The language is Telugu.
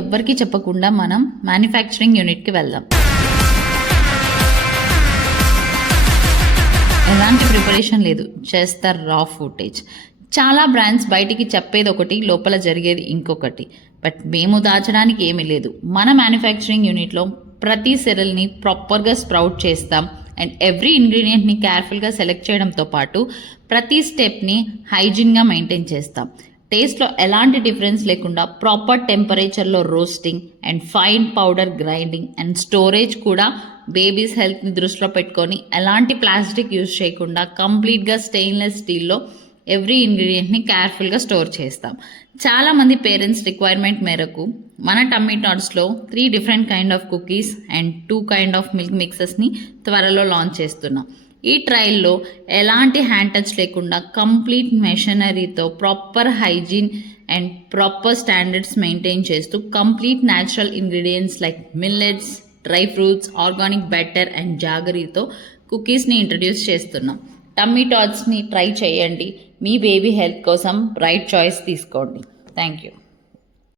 ఎవ్వరికీ చెప్పకుండా మనం మ్యానుఫ్యాక్చరింగ్ యూనిట్కి వెళ్దాం. ఎలాంటి ప్రిపరేషన్ లేదు, జస్ట్ రా ఫుటేజ్. చాలా బ్రాండ్స్ బయటికి చెప్పేది ఒకటి, లోపల జరిగేది ఇంకొకటి. బట్ మేము దాచడానికి ఏమీ లేదు. మన మ్యానుఫ్యాక్చరింగ్ యూనిట్లో ప్రతి సెరల్ని ప్రాపర్గా స్ప్రౌట్ చేస్తాం అండ్ ఎవ్రీ ఇంగ్రీడియంట్ని కేర్ఫుల్గా సెలెక్ట్ చేయడంతో పాటు ప్రతి స్టెప్ని హైజీన్గా మెయింటైన్ చేస్తాం. టేస్ట్లో ఎలాంటి డిఫరెన్స్ లేకుండా ప్రాపర్ టెంపరేచర్లో roasting and fine powder grinding and storage కూడా బేబీస్ హెల్త్ని దృష్టిలో పెట్టుకొని ఎలాంటి ప్లాస్టిక్ యూజ్ చేయకుండా కంప్లీట్గా స్టెయిన్లెస్ స్టీల్లో ఎవ్రీ ఇంగ్రీడియంట్ని కేర్ఫుల్గా స్టోర్ చేస్తాం. చాలామంది పేరెంట్స్ రిక్వైర్మెంట్ మేరకు మన టమ్మీ టాట్స్లో 3 different kind of cookies and 2 kind of milk మిక్సెస్ని త్వరలో లాంచ్ చేస్తున్నాం. ఈ ట్రయల్లో ఎలాంటి హ్యాండ్ టచ్ లేకుండా కంప్లీట్ మెషనరీతో proper hygiene and proper standards maintain చేస్తూ complete natural ingredients like millets, dry fruits, organic butter and జాగరీతో కుకీస్ని ఇంట్రడ్యూస్ చేస్తున్నాం. టమ్మీ టాట్స్ని ట్రై చేయండి. మీ బేబీ హెల్త్ కోసం రైట్ చాయిస్ తీసుకోండి. Thank you.